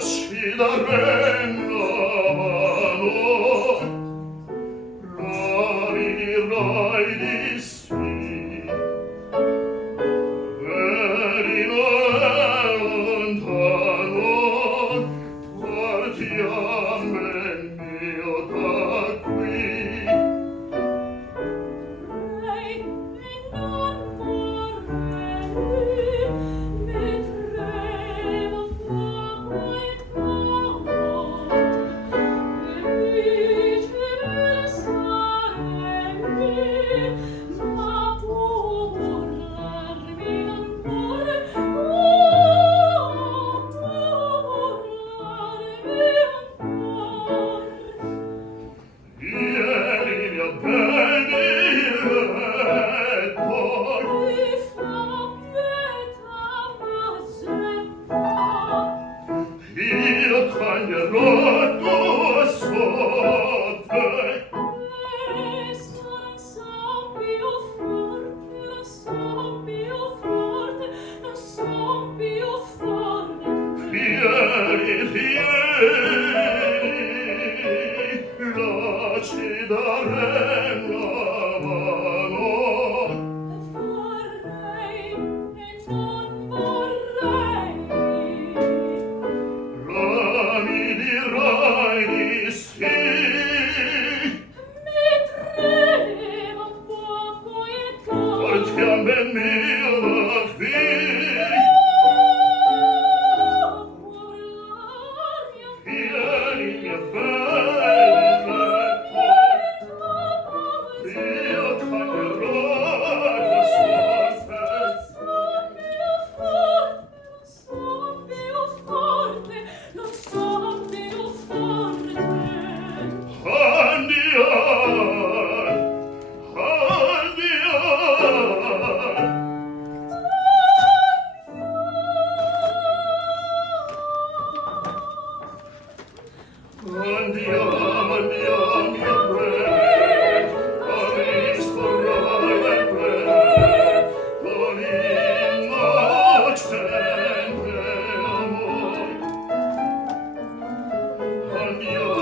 darengano above. You.